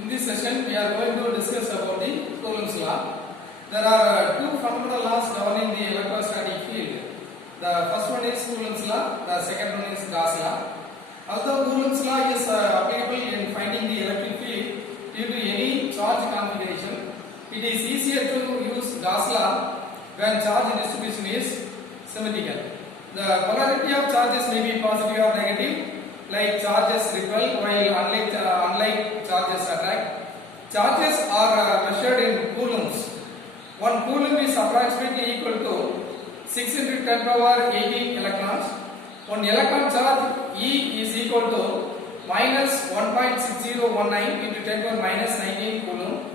In this session, we are going to discuss about the Coulomb's law. There are two fundamental laws governing the electrostatic field. The first one is Coulomb's law, the second one is Gauss law. Although Coulomb's law is applicable in finding the electric field due to any charge configuration, it is easier to use Gauss law when charge distribution is symmetrical. The polarity of charges may be positive or negative, like charges repel while unlike charges attract. Charges are measured in coulombs. 1 coulomb is approximately equal to 6 into 10 power 18 electrons. 1 electron charge E is equal to minus 1.6019 into 10 power minus 19 coulomb.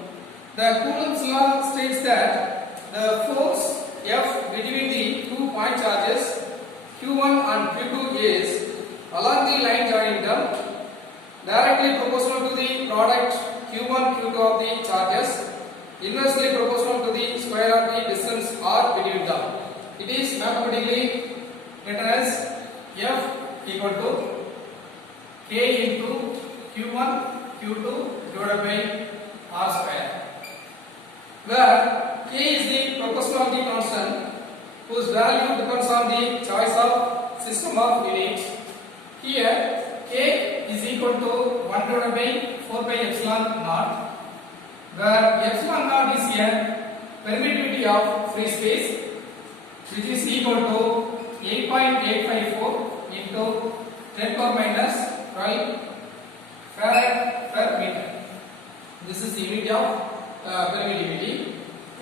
The Coulomb's law states that the force F between the 2 point charges Q1 and Q2 is along the line joining them directly proportional to the product Q1 Q2 of the charges, inversely proportional to the square of the distance r between them. It is mathematically written as F equal to K into Q1 Q2 divided by r square, where K is the proportionality constant whose value depends on the choice of system of units. Here K is equal to 1 divided by 4 pi epsilon naught, where epsilon naught is a permittivity of free space, which is equal to 8.854 into 10 power minus 12 farad per meter. This is the unit of permittivity.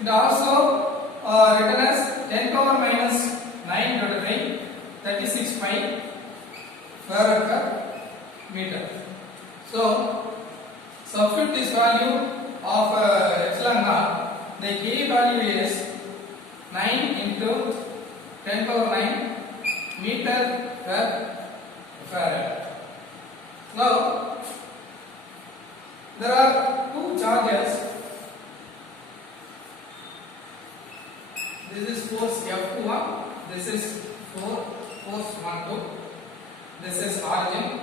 It also written as 10 power minus 9 divided by 36 pi farad per meter. So, substitute this value of epsilon naught. The K value is 9 into 10 power 9 meter per farad. Now, there are two charges. This is force F1, this is force 1, 2. This is origin.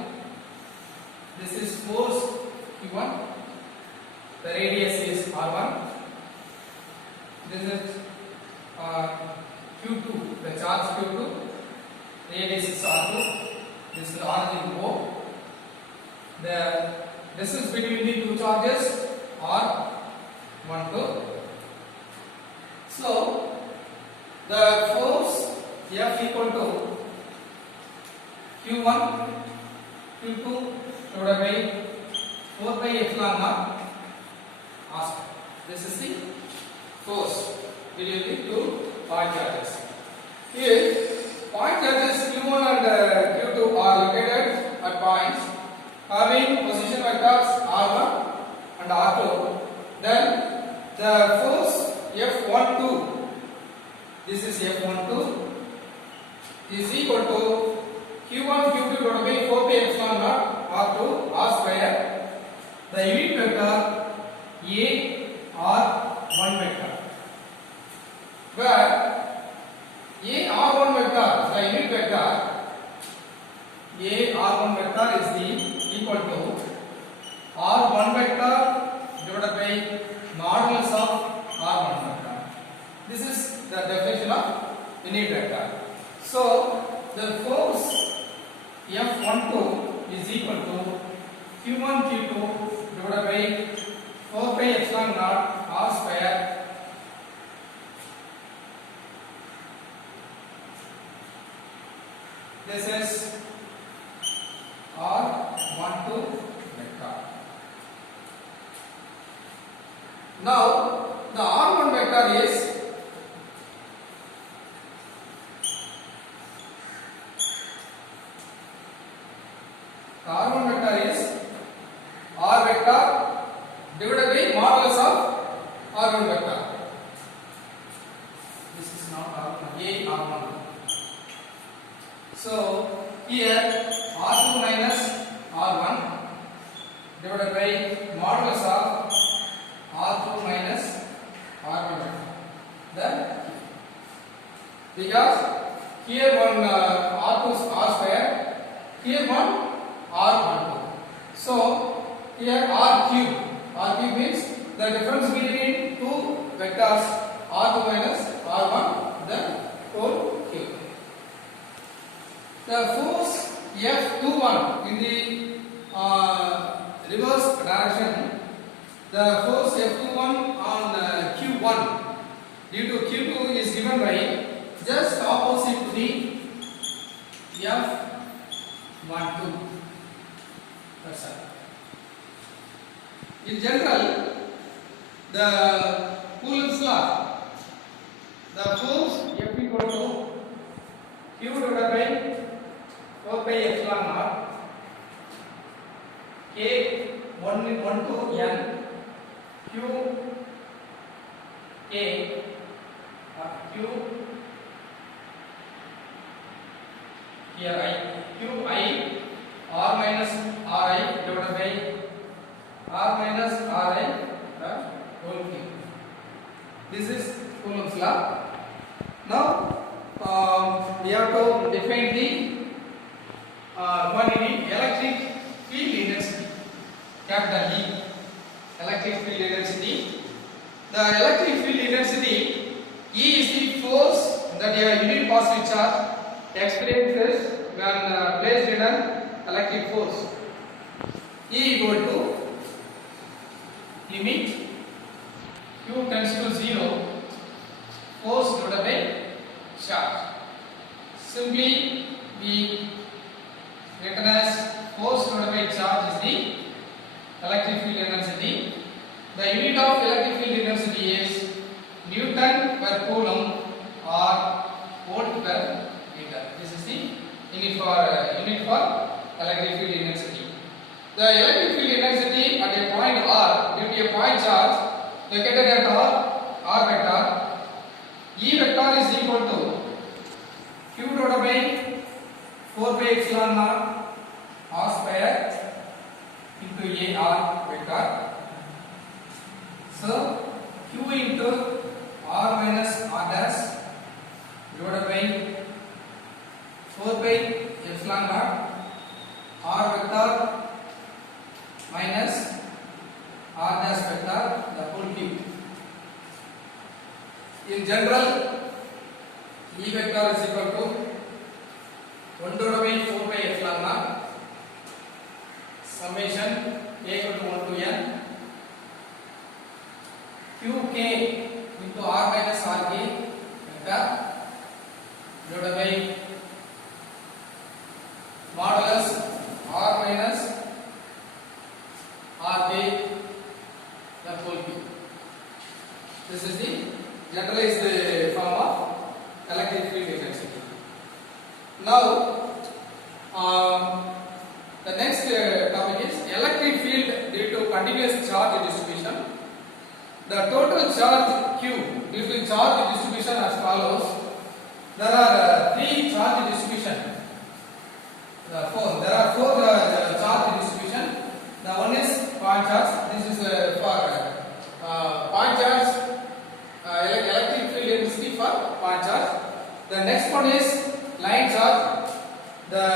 This is force Q1. The radius is R1. This is Q2. The charge Q2. Radius is R2. This is origin O. The distance between the two charges R1, 2. So the force F equal to Q1 Q2 divided by 4 pi epsilon naught r. This is the force between the two point charges. Here point charges Q1 and Q2 are located at points having position vectors R1 and R2. Then the force F12, this is F12, is equal to Q1 Q2 divided by 4 pi epsilon naught R2 R square. The unit vector A R1 vector, where A R1 vector, the unit vector A R1 vector is the equal to R1 vector divided by modulus of R1 vector. This is the definition of unit vector. So the force F12 is equal to Q1 Q2 divided by 4 pi epsilon naught r square this is R12 vector. Now the R1 vector is R1 vector is R vector divided by modulus of R1 vector. This is now R1, A R1. So here R2 minus R1 divided by modulus of R2 minus R1 vector. Then because here one R2 is R square, here one R12. So here R cube RQ means the difference between two vectors R2 minus R1, the whole cube. The force F21 in the reverse direction, the force F21 on Q1 due to Q2 is given by just opposite to the F12. That's all. In general, the Coulomb's law, the force F equal to Q divided by 4 pi epsilon naught K 1 to N Q K Q here I Q I R minus R I divided by R minus R I the whole cube. This is Coulomb's law. Now we have to define the quantity electric field intensity, capital E, electric field intensity. The electric field intensity E is the force that a unit positive charge experiences when placed in an electric force. E equal to limit Q tends to 0 force divided by charge. Simply we written as force divided by charge is the electric field intensity. The unit of electric field intensity is Newton per coulomb or volt per meter. This is the unit for electric field intensity. The electric field intensity at a point R due to a point charge located at R vector, E vector is equal to Q divided by 4 pi epsilon naught R square into A R vector. So Q into R minus R dash divided by 4 pi epsilon naught R vector minus R dash vector the whole cube. In general, E vector is equal to 1 divided by 4 pi epsilon naught summation A equal to 1 to N Qk into R minus Rk vector divided by modulus R minus Rk the whole cube. This is the generalized form of electric field intensity. Now, the next topic is electric field due to continuous charge distribution. The total charge Q due to charge distribution as follows. There are three charge distribution. There are four charge distribution. The one is point charge. This is for point charge. Electric field intensity for point charge. The next one is line charge. The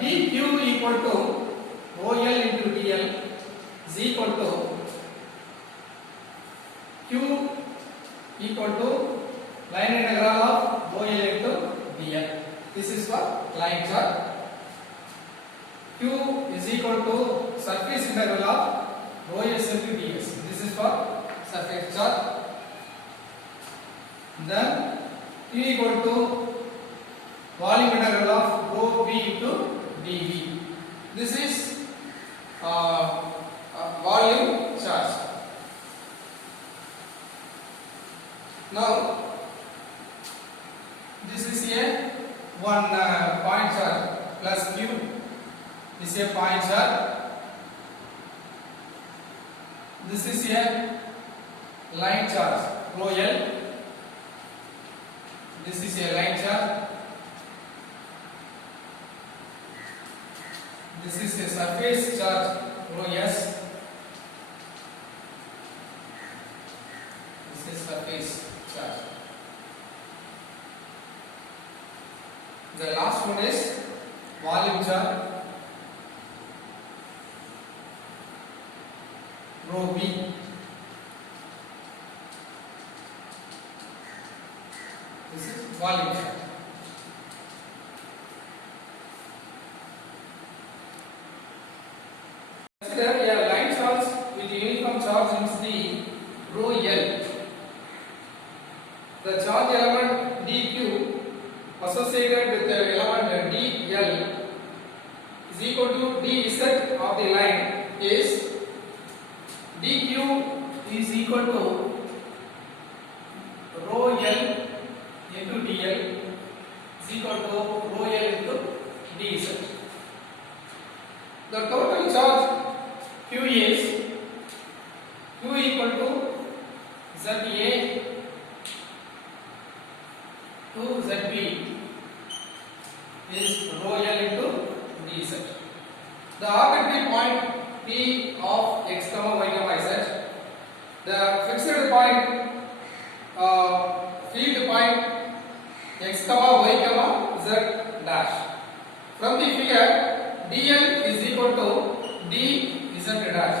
dq equal to OL into dl is equal to Q equal to line integral of OL into dl. This is for line charge. Q is equal to surface integral of OS into ds. This is for surface charge. Then Q equal to volume integral of rho v into dv. This is volume charge. Now this is a one point charge plus Q. This is a point charge. This is a line charge rho L. This is a line charge. This is a surface charge rho S. This is surface charge. The last one is volume charge. Rho B. This is volume charge. Consider a line charge with uniform charge density rho L. The charge element dq associated with the element dl is equal to dz of the line is dq is equal to rho L into dl is equal to rho L into dz. The total charge q is q equal to za to zb is rho L into dz. The arbitrary point P of x comma y comma z, the fixed point field point x comma y comma z dash. From the figure, dl is equal to dz dash.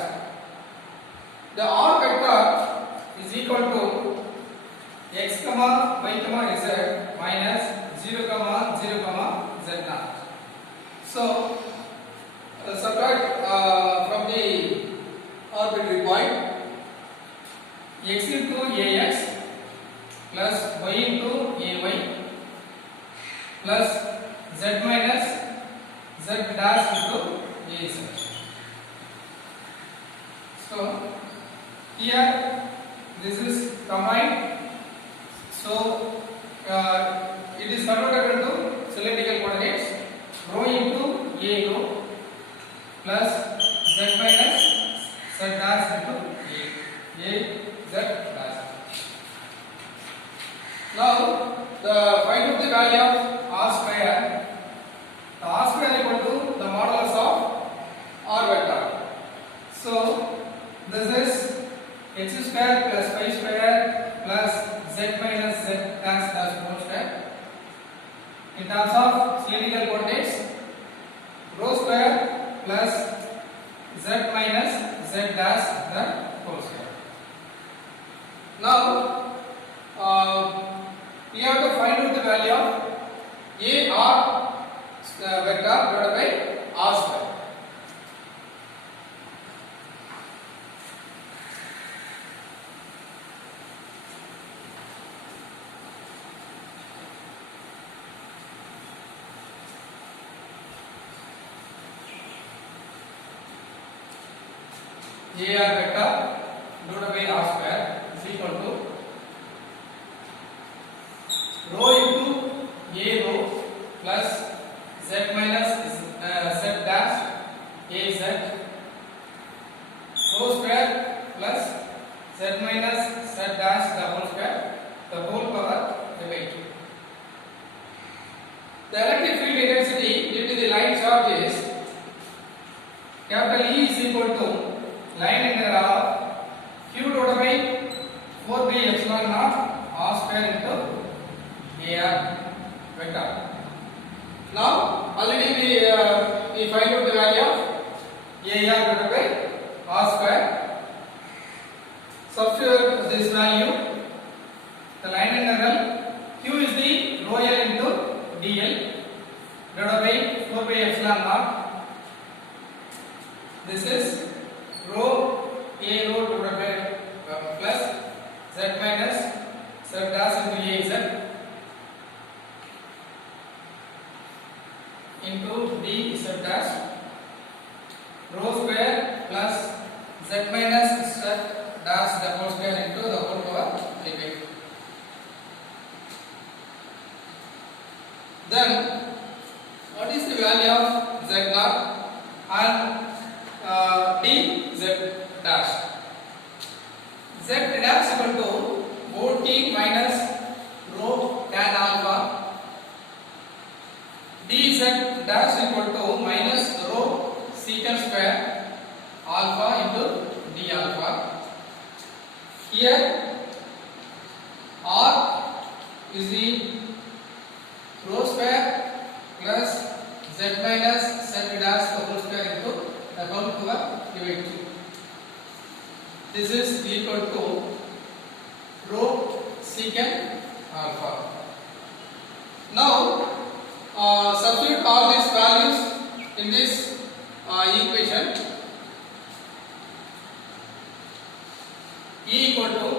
The r vector is equal to x comma y comma z minus 0 comma 0 comma z naught. So subtract from the arbitrary point x into ax plus y into ay plus z minus z dash into az. So here this is combined. So it is converted into cylindrical coordinates rho into a rho plus z minus z dash into a z dash. Now find out the value of r square. The r square equal to the modulus of r vector. So this is x square plus y square plus z minus z dash dash whole square. In terms of cylindrical coordinates, rho square plus z minus z dash the whole square. Now we have to find out the value of ar vector divided by r square. ar vector divided by r square is equal to rho into a rho plus z minus z dash az rho square plus z minus z dash the whole square, the whole power by 2. The electric field intensity due to the line charge is capital E is equal to line integral of q divided by 4 by epsilon naught r square into ar vector. Now already we find out the value of ar divided by r square. Substitute this value. The line integral q is the rho L into dl divided by 4 by epsilon naught. This is rho a rho divided by plus z minus z dash into az into d z dash rho square plus z minus z dash the whole square into the whole power by 2. Then what is the value of z naught and d z dash? Z dash equal to rho t minus rho tan alpha, dz dash equal to minus rho secant square alpha into d alpha. Here r is the rho square plus z minus z dash the whole square into the whole power divided 2. This is equal to rho secant alpha. Now substitute all these values in this equation. E equal to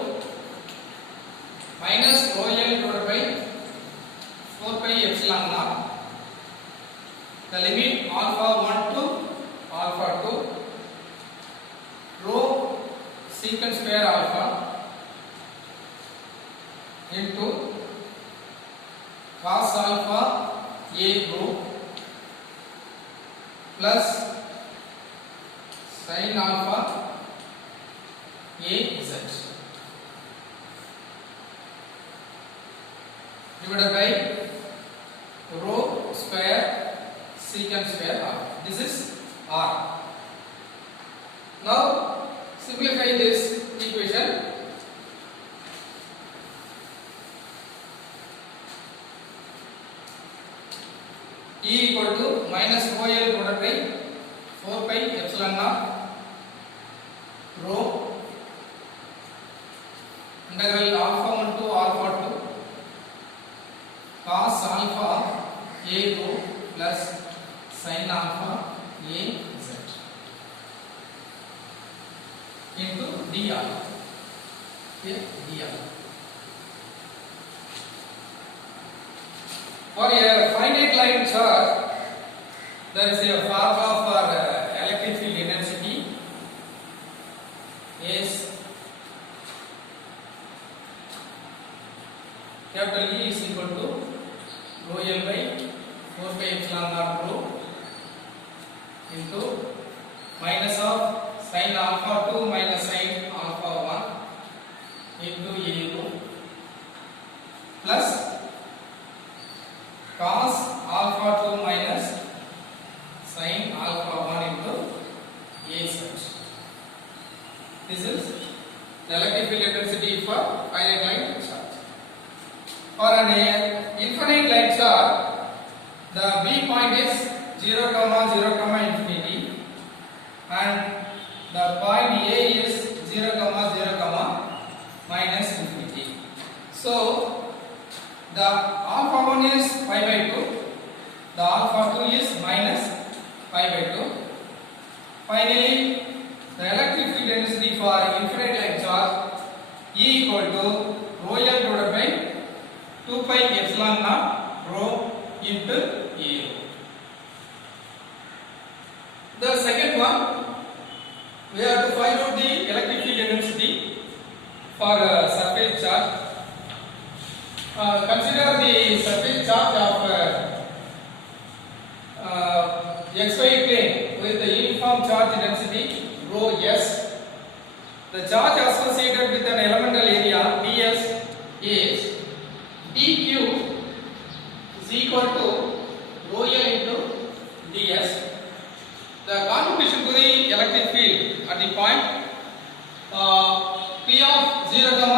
minus rho L divided by 4 pi epsilon naught. The limit alpha 1 to alpha 2 rho secant square alpha into cos alpha a rho plus sin alpha a z divided by rho square secant square r. This is r. Now simplify this equation. E equal to minus rho L divided by 4 pi epsilon naught rho integral alpha 1 to alpha 2 cos alpha a rho plus sin alpha a z into dr. Okay, dr. For a finite line charge, there is a formula for electric field intensity is capital E is equal to rho L by 4 pi epsilon naught rho into minus of sin alpha 2 minus sin alpha 1 into A rho plus cos alpha 2 minus sin alpha 1 into A z. This is the electric field intensity for finite line charge. For an infinite line charge, the B point is 0, 0, infinity and the point A is 0, 0, minus infinity. So the alpha 1 is pi by 2, the alpha 2 is minus pi by 2. Finally, the electric field density for infinite line charge E equal to rho L divided by 2 pi epsilon naught rho into A. The second one, we have to find out the electric field intensity for surface charge. Consider the surface charge of xy plane with the uniform charge density rho s. The charge associated with an elemental area ds is dq is equal to rho L into ds. The contribution to the electric field at the point p of 0, 0,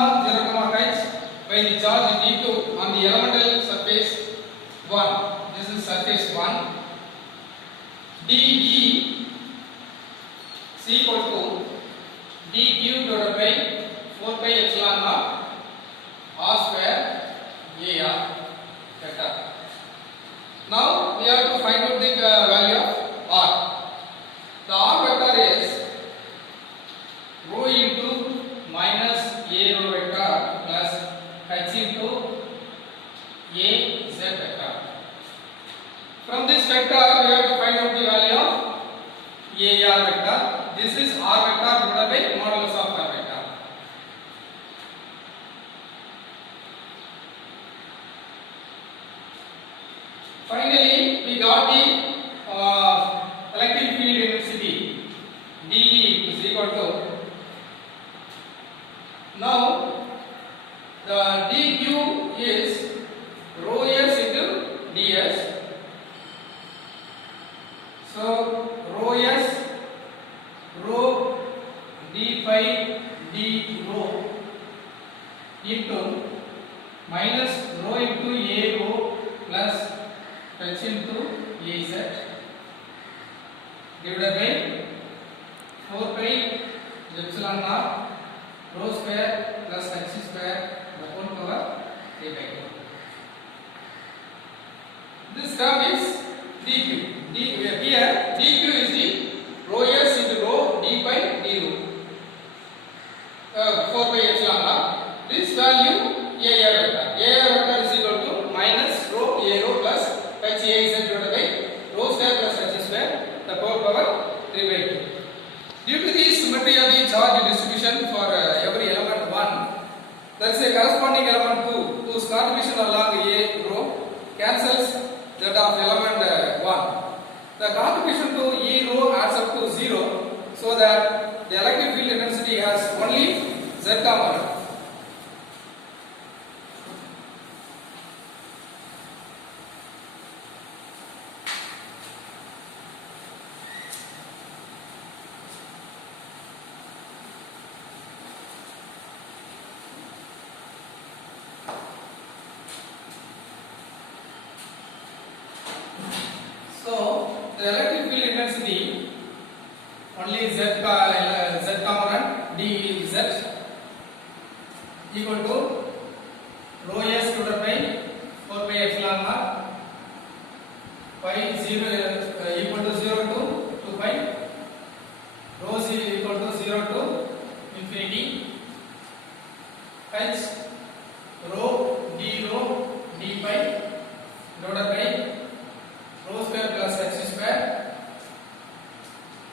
h by the charge dq on the elemental surface 1. This is surface 1. dE is equal to dq divided by 4 pi epsilon naught r square ar vector. Now we have to find out the value of r. The r vector is rho into minus a rho vector plus h into a z vector. From this vector we have to find out the value of ar vector. This is r vector divided by modulus of r vector. Finally, we got the electric field intensity dE is equal to, now the dq is rho s into ds. So rho s rho d phi d rho into minus rho into a rho plus h into az divided by 4 pi epsilon naught rho square plus h square the whole power 3 by 2. This term is dq. Here dq is the rho s into rho d by d rho 4 by epsilon naught. This value AR vector. AR vector is equal to minus rho A rho plus h A z divided by rho square plus h square the whole power 3 by 2. Due to the symmetry of the charge distribution for every element 1, let's say corresponding element 2 whose contribution along A rho cancels that of element 1. The contribution to E rho adds up to 0, so that the electric field intensity has only z component. So the electric field intensity only z component dz equal to rho s divided by 4 by epsilon naught pi 0 equal to 0 to 2 pi rho c equal to 0 to infinity h rho d pi divided by rho square plus h square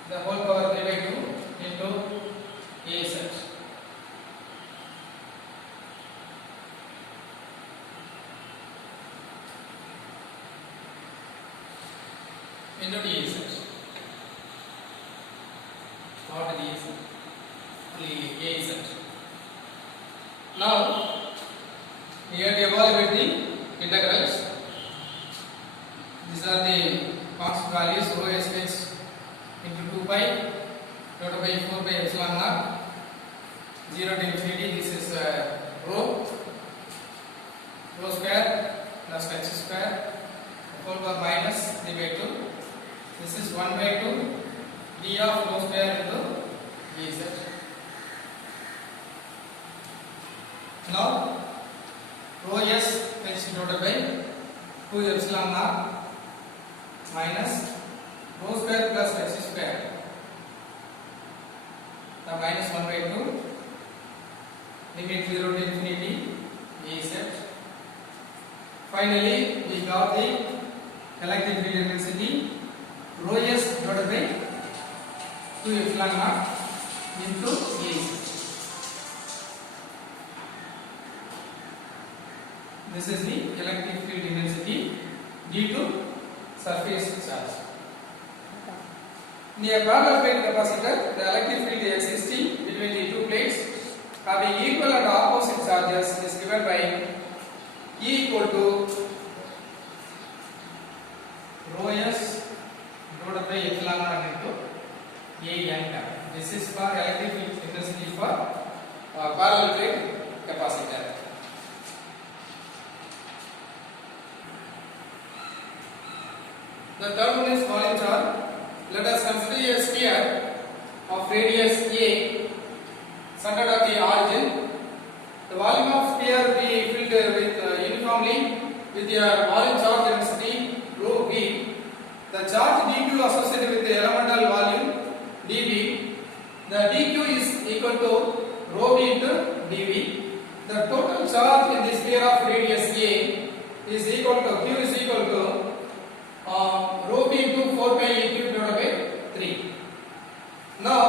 the whole power 3 by 2 into Az into dz. What is only Az. Now we have to evaluate the integrals. These are the constant values rho s h into 2 pi divided by 4 by epsilon naught 0 to infinity. This is rho square plus h square whole power minus 3 by 2. This is 1 by 2 d of rho square into dz. Now rho s h divided by 2 epsilon naught minus rho square plus h square the minus 1 by 2 limit 0 to infinity Az. Finally we got the electric field intensity rho s divided by 2 epsilon naught into Az. This is the electric field intensity due to surface charge. In a parallel plate capacitor, the electric field existing between the two plates having equal and opposite charges is given by E equal to rho s divided by epsilon naught into A n cap. This is for electric field intensity for parallel plate capacitor. The third one is volume charge. Let us consider a sphere of radius a centered at the origin. The volume of sphere be filled with uniformly with a volume charge density rho v. The charge dq associated with the elemental volume dv. The dq is equal to rho v into dv. The total charge in the sphere of radius a is equal to q is equal to rho v into 4 pi e cube divided by 3. Now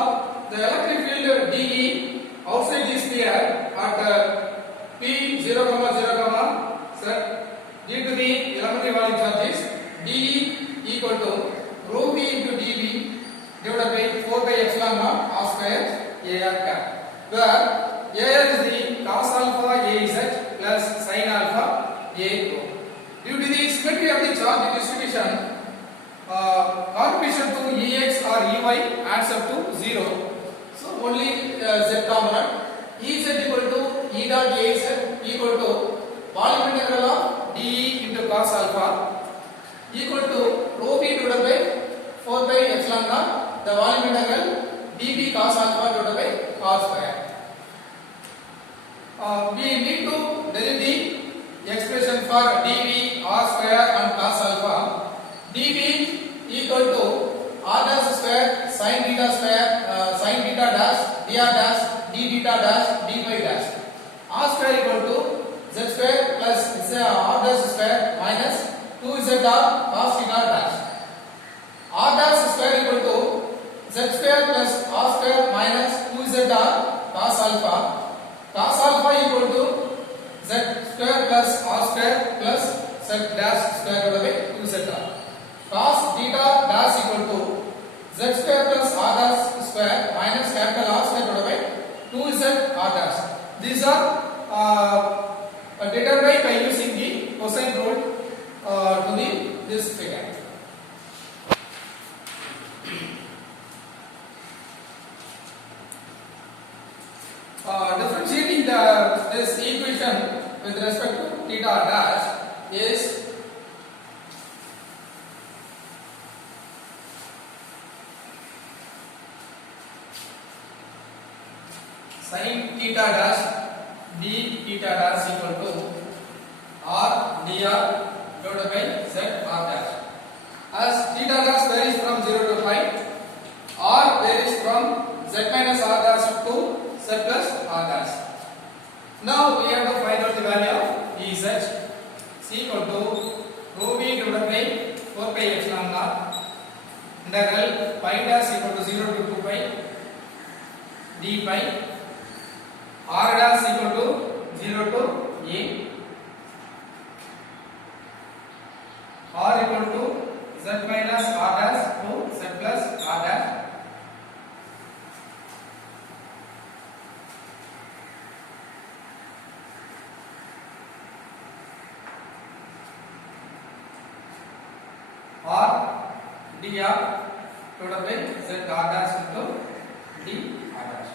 the electric field dE outside the sphere at p 0, 0, set due to the elementary volume charges dE equal to rho v into dV divided by 4 by epsilon naught r square AR cap, where AR is the cos alpha AZ plus sin alpha A rho. Due to the symmetry of the charge distribution, contribution to Ex or Ey adds up to 0. So only z component Ez equal to E dot Az equal to volume integral of dE into cos alpha equal to rho v divided by 4 by epsilon naught the volume integral dV cos alpha divided by r square. we need to derive the expression for dv r square and cos alpha. dv equal to r dash square sin theta dash dr dash d theta dash d phi dash. R square equal to z square plus r dash square minus 2zr cos theta dash. R dash square equal to z square plus r square minus 2zr cos alpha. Cos alpha equal to z square plus r square plus z dash square divided by 2zr. Cos theta dash equal to z square plus r dash square minus capital R square divided by 2z r dash. These are determined by using the cosine rule to this figure. Differentiating this equation with respect to theta dash is sin theta dash d theta dash equal to r dr divided by z r dash. As theta dash varies from 0 to pi, r varies from z minus r dash to z plus r dash. Now we have to find out the value of Ez. Is equal to rho v divided by 4 pi epsilon naught integral pi dash equal to 0 to 2 pi d pi r dash equal to 0 to a, r equal to z minus r dash to z plus r dash. R dr divided by z r dash into d r dash.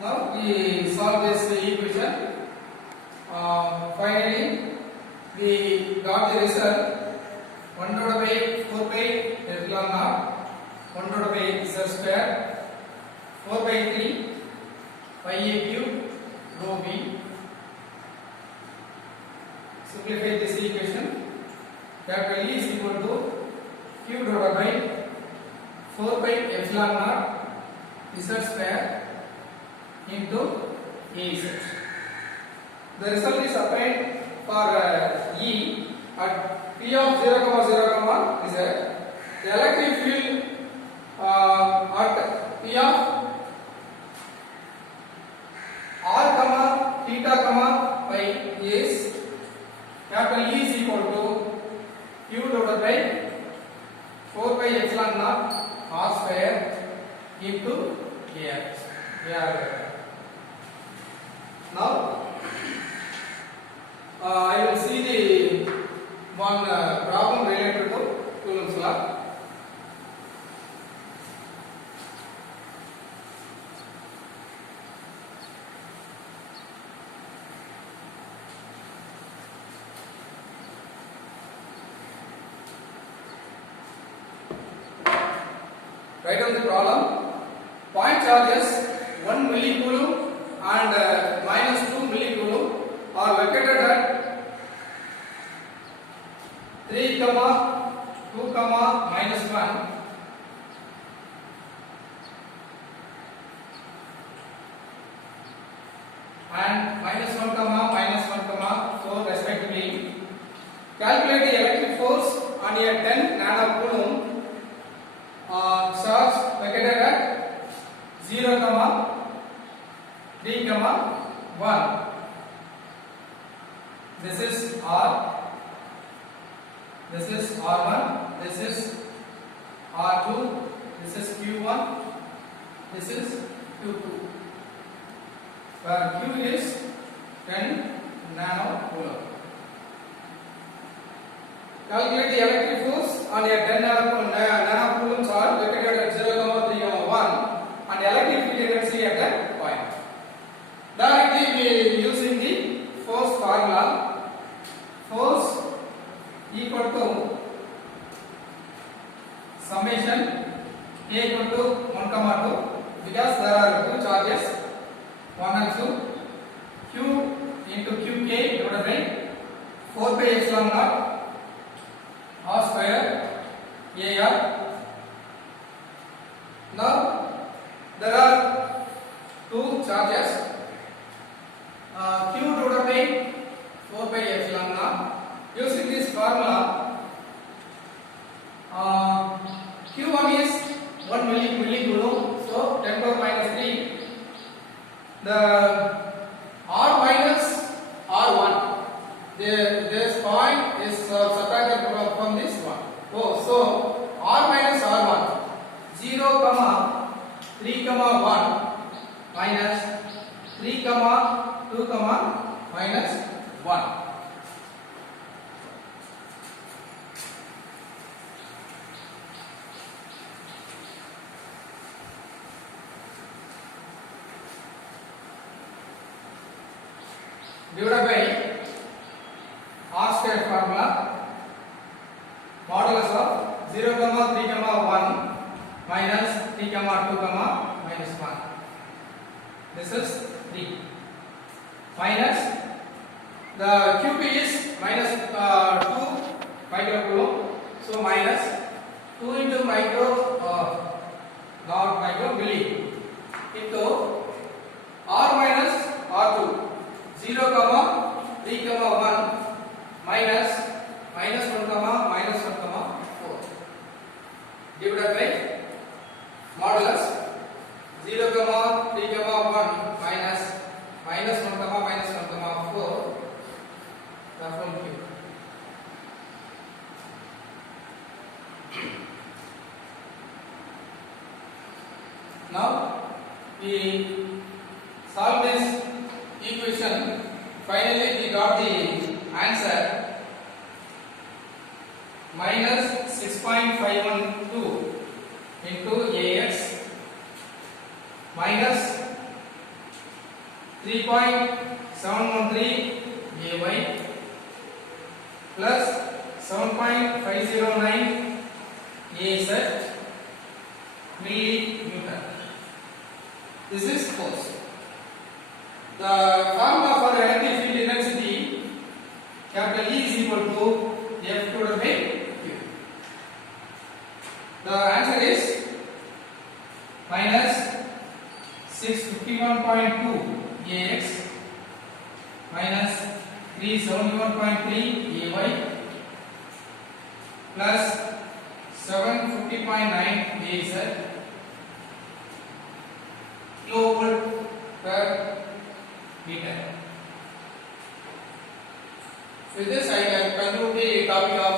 Now we solve this equation. Finally we got the result 1 divided by 4 pi epsilon naught 1 divided by z square 4 by 3 pi a cube rho v. Simplify this equation. Capital E is equal to q divided by 4 pi epsilon naught z square into Ez. The result is obtained for E at P of 0, 0, is the electric field at P of r theta pi is capital E is equal to q divided by 4 pi epsilon naught r square into air. Now I will see the one problem related to Coulomb's law. Write down the problem. Point charges 1 millicoulomb and minus 2 millicoulomb are located at 3, 2, minus 1 and minus 1, minus 1, 4 respectively. Calculate the electric force on a 10 nanocoulomb charge located at 0, 3, 1. This is R. This is R1. This is R2. This is Q1. This is Q2. Where Q is 10 nanocoulomb. Calculate the electric force on a 10 nanocoulomb charge located at 0, 3, 1 and electric field energy at that point. Directly we using the force formula. Force equal to summation A equal to 1, 2 because there are two charges 1 and 2 q into qk divided by 4 pi epsilon naught r square ar. Now there are two charges q divided by 4 pi epsilon naught. Using this formula, q1 is 1 millicoulomb, so 10 power minus 3. The r minus r1, this point is subtracted from this one. Oh, so r minus r1, 0, 3, 1 minus 3, 2, minus 1. Divided by r square formula, modulus of 0, 3, 1 minus 3, 2, minus 1. This is 3 minus the QP is minus 2 microcoulomb, so minus 2 into micro not micro milli into r minus r2, 0, 3, 1 minus 1, minus 1, 4 divided by modulus 0, 3, 1 minus 1, minus 1, 4 from Q. Now we solve this equation. Finally we got the answer minus 6.512 into AX minus 3.713 AY plus 7.509 AZ millinewton. This is force. The formula for electric field intensity, capital E is equal to F divided by Q. The answer is minus 651.2 AX minus 371.3 AY plus 750.9 AZ kilovolt per meter. With this I can conclude the topic of